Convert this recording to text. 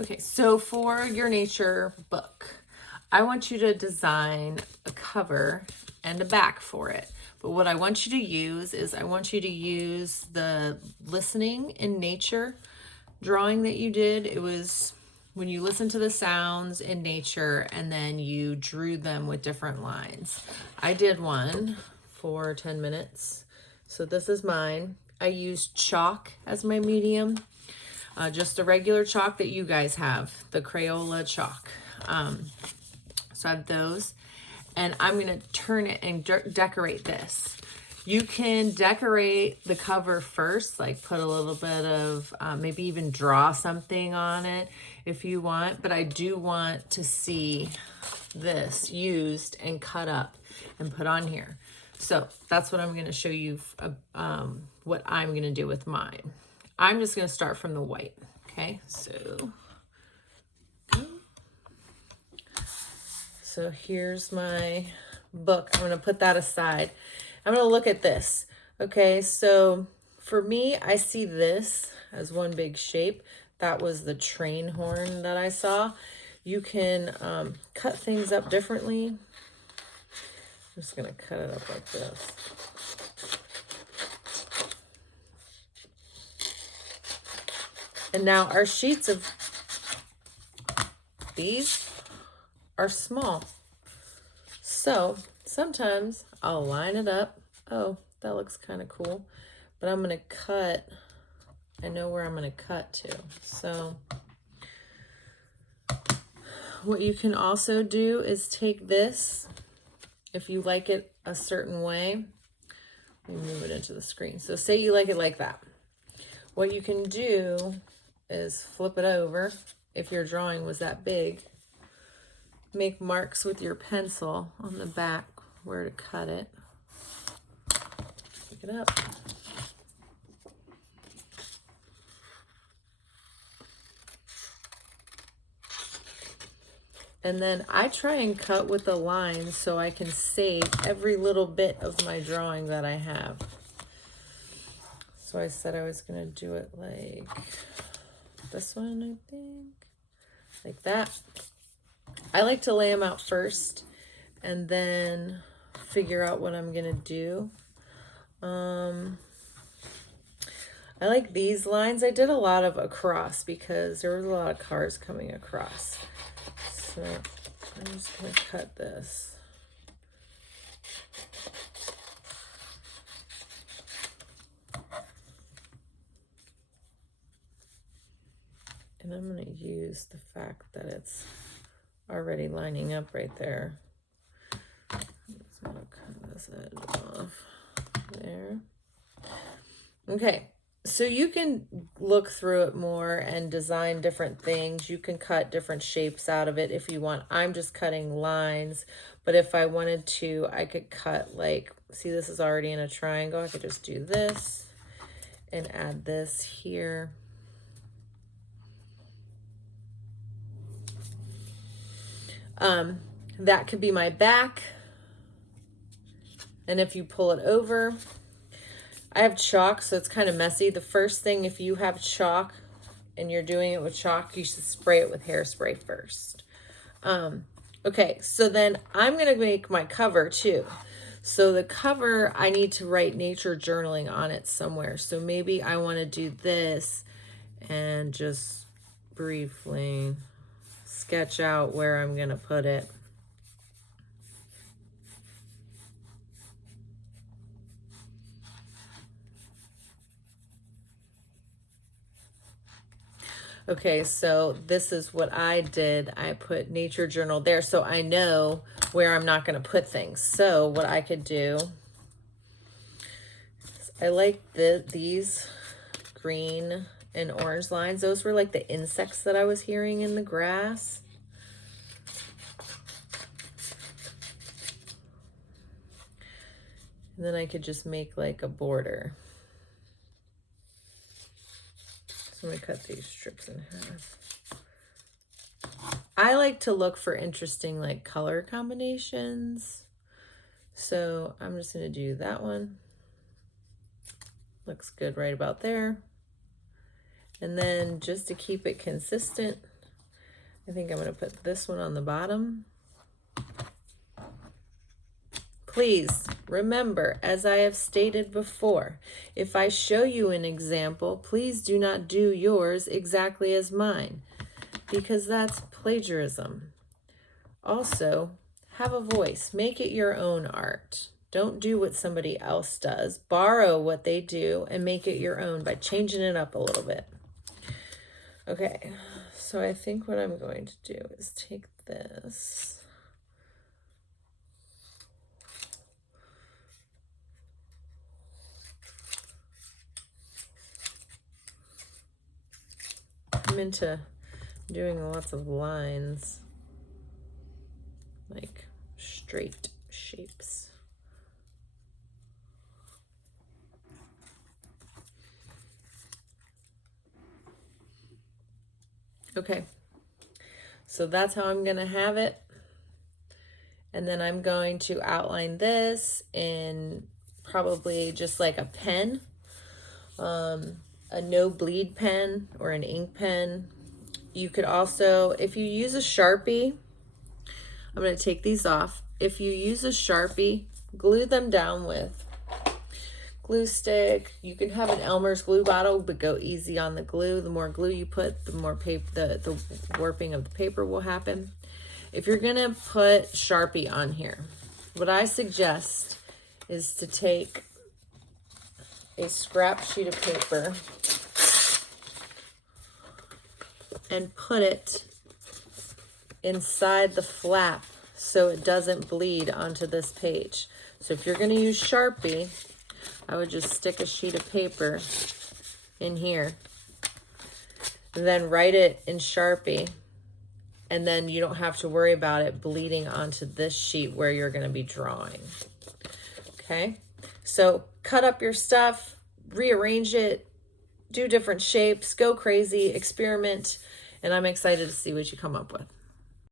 Okay, so for your nature book, I want you to design a cover and a back for it. But what I want you to use is I want you to use the listening in nature drawing that you did. It was when you listen to the sounds in nature and then you drew them with different lines. I did one for 10 minutes. So this is mine. I used chalk as my medium. Just a regular chalk that you guys have, the Crayola chalk. So I have those, and I'm gonna turn it and decorate this. You can decorate the cover first, like put a little bit of, maybe even draw something on it if you want, but I do want to see this used and cut up and put on here. So that's what I'm gonna show you, what I'm gonna do with mine. I'm just gonna start from the white, okay? So here's my book. I'm gonna put that aside. I'm gonna look at this, okay? So for me, I see this as one big shape. That was the train horn that I saw. You can cut things up differently. I'm just gonna cut it up like this. And now our sheets of these are small. So sometimes I'll line it up. Oh, that looks kind of cool. But I'm gonna cut, I know where I'm gonna cut to. So what you can also do is take this, if you like it a certain way, let me move it into the screen. So say you like it like that. What you can do is flip it over. If your drawing was that big, make marks with your pencil on the back where to cut it. Pick it up. And then I try and cut with the lines so I can save every little bit of my drawing that I have. So I said I was gonna do it like this one, I think, like that. I like to lay them out first and then figure out what I'm gonna do. I like these lines. I did a lot of across because there was a lot of cars coming across. So I'm just gonna cut this. And I'm gonna use the fact that it's already lining up right there. I'm just gonna cut this edge off there. Okay, so you can look through it more and design different things. You can cut different shapes out of it if you want. I'm just cutting lines, but if I wanted to, I could cut like, see this is already in a triangle. I could just do this and add this here. That could be my back. And if you pull it over, I have chalk, so it's kind of messy. The first thing, if you have chalk and you're doing it with chalk, you should spray it with hairspray first. Okay, so then I'm gonna make my cover too. So the cover, I need to write nature journaling on it somewhere. So maybe I wanna do this and just briefly sketch out where I'm gonna put it. Okay, so this is what I did. I put nature journal there so I know where I'm not gonna put things. So what I could do, I like these green and orange lines. Those were like the insects that I was hearing in the grass. And then I could just make like a border. So I'm gonna cut these strips in half. I like to look for interesting like color combinations. So I'm just gonna do that one. Looks good right about there. And then just to keep it consistent, I think I'm going to put this one on the bottom. Please remember, as I have stated before, if I show you an example, please do not do yours exactly as mine, because that's plagiarism. Also, have a voice. Make it your own art. Don't do what somebody else does. Borrow what they do and make it your own by changing it up a little bit. Okay, so I think what I'm going to do is take this. I'm into doing lots of lines, like straight shapes. Okay, so that's how I'm gonna have it. And then I'm going to outline this in probably just like a pen, a no bleed pen or an ink pen. You could also, if you use a Sharpie, I'm going to take these off. If you use a Sharpie, glue them down with glue stick. You can have an Elmer's glue bottle, but go easy on the glue. The more glue you put, the more paper, the warping of the paper will happen. If you're going to put Sharpie on here, what I suggest is to take a scrap sheet of paper and put it inside the flap so it doesn't bleed onto this page. So if you're going to use Sharpie, I would just stick a sheet of paper in here, then write it in Sharpie, and then you don't have to worry about it bleeding onto this sheet where you're going to be drawing. Okay, so cut up your stuff, rearrange it, do different shapes, go crazy, experiment, and I'm excited to see what you come up with.